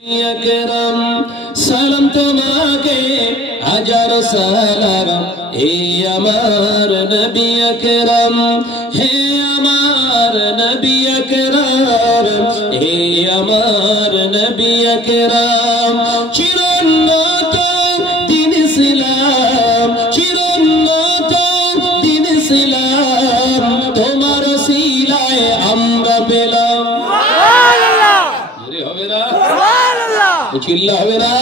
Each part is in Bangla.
একরাম সালাম তোমাকে হাজার সালাম হে আমার নবী একরাম হে আমার নবী একরাম হে আমার নবী একরাম চিরোন্নত দিন ইসলাম চিরোন্নত দিন ইসলাম তোমার সিলায় আমরা পেলাম হবে না চিল্লা হবে না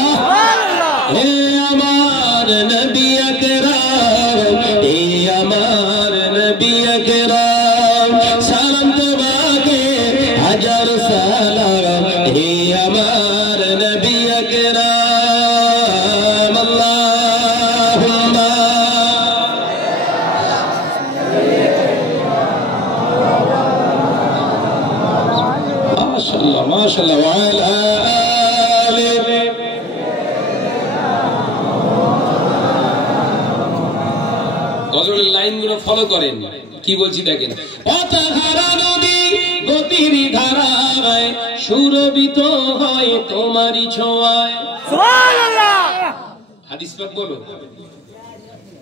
হে আমার নবী আকরাম হে আমার নবী আকরাম সালাম তোমাকে হাজার সালাম হে আমার নবী আকরাম আল্লাহুম্মা মাশাআল্লাহ মাশাআল্লাহ ওয়া আলা গজলের লাইনগুলো ফলো করেন কি বলছি দেখেন পথহারা নদী গতির ধারায় সুরভিত হয় তোমারই ছোঁয়ায় সুবহানাল্লাহ হাদিস পাক বলো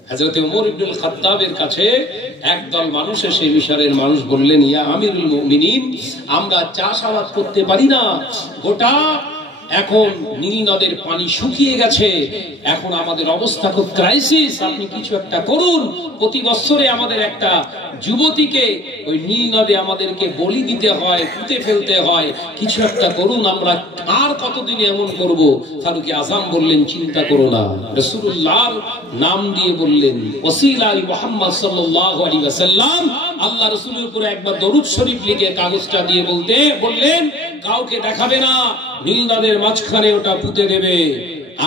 হযরত ওমর ইবনে খাত্তাবের কাছে একদল মানুষ এসে মিশরের মানুষ বললেন ইয়া আমিরুল মুমিনিন আমরা চাষাবাদ করতে পারি না গোটা এখন নীল নদের পানি শুকিয়ে গেছে এখন আমাদের অবস্থা খুব ক্রাইসিস আপনি কিছু একটা করুন প্রতি বছরে আমাদের একটা যুবতীকে ওই নীল নদে আমাদেরকে বলি দিতে হয় পুঁতে ফেলতে হয় কিছু একটা করুন আমরা আর কতদিন এমন করব ফারুক আযম বললেন চিন্তা করো না রাসূলুল্লাহর নাম দিয়ে বললেন ওসিলা মুহাম্মদ সাল্লাল্লাহু আলাইহি ওয়াসাল্লাম আল্লাহ রাসূলের উপরে একবার দরুদ শরীফ লিখে কাগজটা দিয়ে বললেন কাউকে দেখাবে না নীল নদের মাঝখানে ওটা পুঁতে দেবে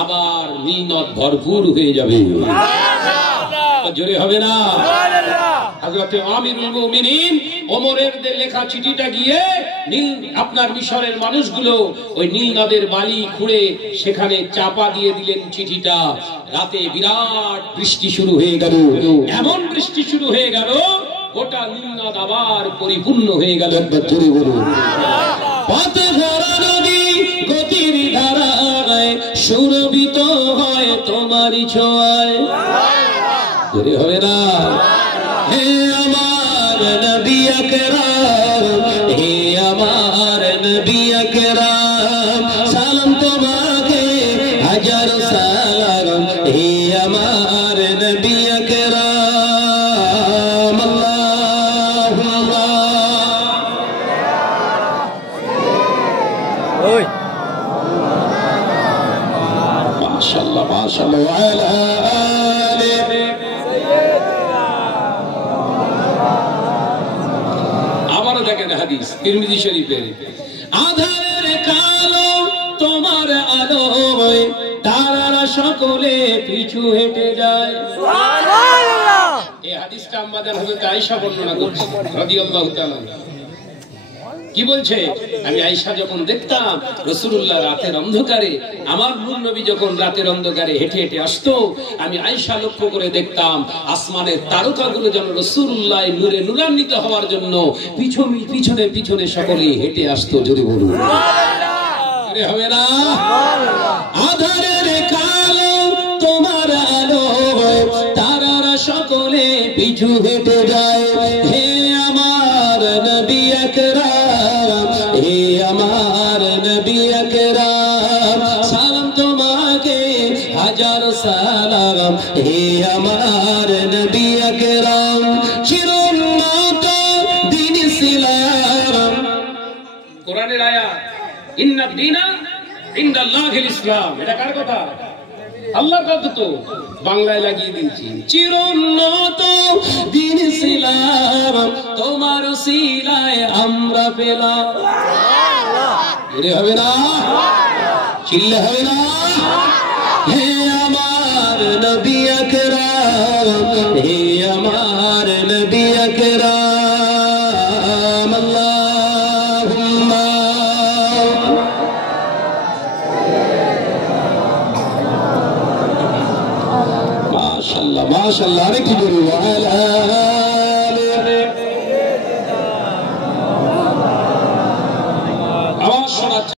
আবার নীল নদ ভরপুর হয়ে যাবে সুবহানাল্লাহ জোরে হবে না সুবহানাল্লাহ হযরত আমিরুল মুমিনিন ওমরের লেখা চিঠিটা গিয়ে নীল আপনার মিশরের মানুষগুলো ওই নীল নদের বালি খুঁড়ে সেখানে চাপা দিয়ে দিলেন চিঠিটা রাতে বিরাট বৃষ্টি শুরু হয়ে গেল এমন বৃষ্টি শুরু হয়ে গেল গোটা নীল নদ আবার পরিপূর্ণ হয়ে গেল একবার জোরে বলুন পথহারা নদী গতির ধারায় সুরভিত হয় তোমারই ছোঁয়ায় জোরে হবে না হে আমার নবী আকরাম হে আমার নবী আকরাম সালাম তোমাকে হাজার সালাম হে আমার নবী আকরাম আল্লাহুম্মা ওই মাশাআল্লাহ মাশাআল্লাহ ওয়া আলা হাদিস তিরমিজি শরীফের আধারের কালো তোমার আলোয় তারারা সকলে পিছু হেঁটে যায় সুবহানাল্লাহ এই হাদিসটা আমাদের হযরত আয়েশা বর্ণনা করছেন রাদিয়াল্লাহু তাআলা কি বলছে আমি আয়েশা যখন দেখতাম রাসূলুল্লাহ রাতের অন্ধকারে আমার নূর নবী যখন রাতের অন্ধকারে হেঁটে হেঁটে আসতো আমি আয়েশা লক্ষ্য করে দেখতাম আসমানের তারকাগুলো যেন রাসূলুল্লাহ নূরে নূরান্বিত হওয়ার জন্য পিছনে পিছনে সকলে হেঁটে আসতো জোরে বলুন সুবহানাল্লাহ জোরে হবে না সুবহানাল্লাহ আধারের কালো তোমার আলো তারারা সকলে পিছু হেঁটে যায় হে আমার নবী আকরাম হে আমার নবী আকরাম সালাম তোমাকে হাজার সালাম হে আমার নবী আকরাম চিরোন্নত দিন ইসলাম কোরআনের আয়াত ইন্নাদ দীনা ইনদাল্লাহিল ইসলাম এটা কার কথা আল্লাহর কথা তো বাংলায় লাগিয়ে দিয়েছি চিরোন্নত দিন ইসলাম তোমার সিলায় আমরা পেলাম সুবহানাল্লাহ এরে হবে না চিল্লা হবে না হে আমার নবী আকরাম হে আমার নবী আকরাম আল্লাহুম্মা মাশাআল্লাহ মাশাআল্লাহ আরেকটু জোরে ওয়া আলা